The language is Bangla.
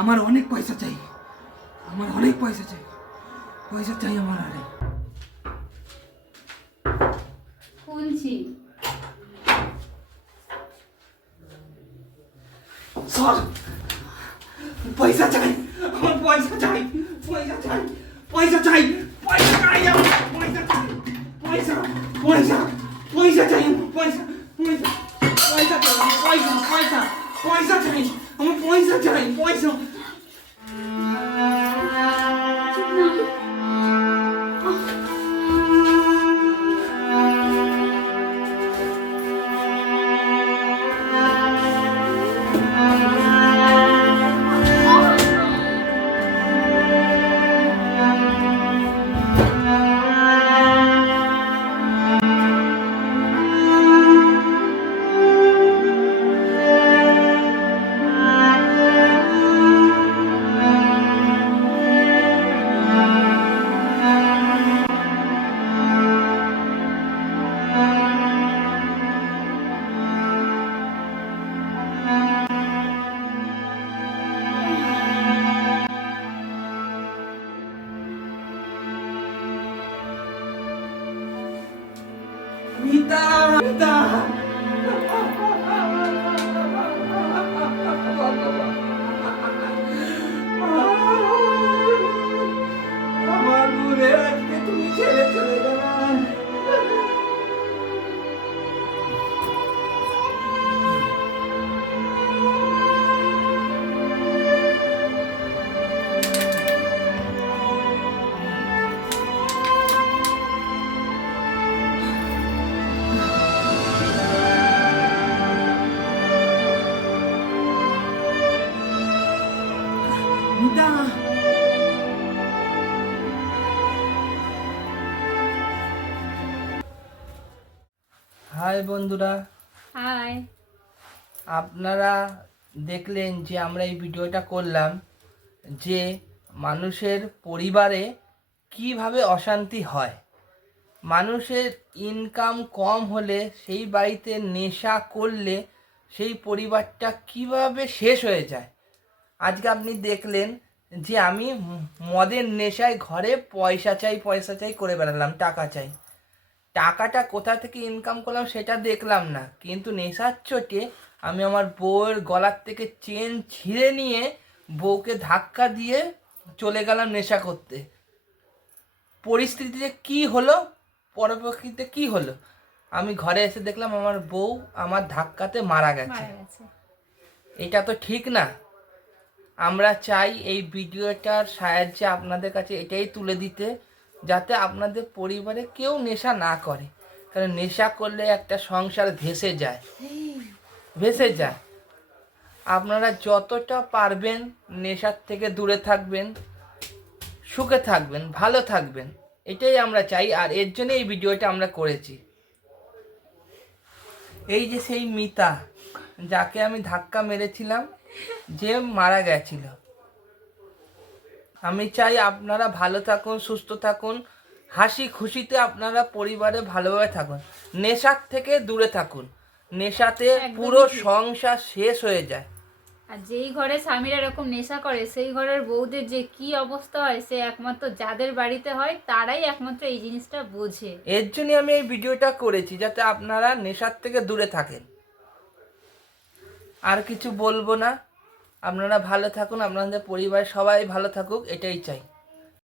আমার অনেক পয়সা চাই, আমার অনেক পয়সা চাই, পয়সা চাই আমার অনেক। শুনছি। সর, পয়সা চাই, আমার পয়সা চাই, পয়সা চাই, পয়সা চাই, পয়সা চাই, আমার পয়সা চাই, পয়সা, পয়সা, পয়সা চাই, আমার পয়সা, পয়সা, পয়সা চাই, আমার পয়সা, পয়সা, পয়সা চাই, আমার পয়সা চাই, পয়সা। মিতা, মিতা, আমার বোনের আজকে তুমি ছেড়ে চলে গেলা। মিতা, হাই বন্ধুরা, হাই। আপনারা দেখলেন যে আমরা এই ভিডিওটা করলাম যে মানুষের পরিবারে কিভাবে অশান্তি হয়। মানুষের ইনকাম কম হলে সেই বাড়িতে নেশা করলে সেই পরিবারটা কিভাবে শেষ হয়ে যায়। আজকে আপনি দেখলেন যে আমি মদের নেশায় ঘরে পয়সা চাই পয়সা চাই করে বেড়ালাম, টাকা চাই। টাকাটা কোথা থেকে ইনকাম করলাম সেটা দেখলাম না, কিন্তু নেশার চোটে আমি আমার বউয়ের গলার থেকে চেন ছিঁড়ে নিয়ে বউকে ধাক্কা দিয়ে চলে গেলাম নেশা করতে। পরিস্থিতিতে কি হলো, পরবর্তীতে কি হলো, আমি ঘরে এসে দেখলাম আমার বউ আমার ধাক্কাতে মারা গেছে। এটা তো ঠিক না। আমরা চাই এই ভিডিওটার সাহায্যে আপনাদের কাছে এটাই তুলে দিতে, যাতে আপনাদের পরিবারে কেউ নেশা না করে। কারণ নেশা করলে একটা সংসার ভেসে যায়, ভেসে যায়। আপনারা যতটা পারবেন নেশার থেকে দূরে থাকবেন, সুখে থাকবেন, ভালো থাকবেন, এটাই আমরা চাই। আর এর জন্য এই ভিডিওটা আমরা করেছি। এই যে সেই মিতা যাকে আমি ধাক্কা মেরেছিলাম, যে মারা গেছিল, আমি চাই আপনারা ভালো থাকুন, সুস্থ থাকুন, হাসি খুশিতে আপনারা পরিবারে ভালোভাবে থাকুন, নেশার থেকে দূরে থাকুন। নেশাতে পুরো সংসার শেষ হয়ে যায়। আর যেই ঘরে স্বামীরা এরকম নেশা করে সেই ঘরের বউদের যে কি অবস্থা হয় সে একমাত্র যাদের বাড়িতে হয় তারাই একমাত্র এই জিনিসটা বোঝে। এর জন্যই আমি এই ভিডিওটা করেছি, যাতে আপনারা নেশার থেকে দূরে থাকেন। আর কিছু বলবো না। আপনারা ভালো থাকুন, আপনাদের পরিবার সবাই ভালো থাকুক, এটাই চাই।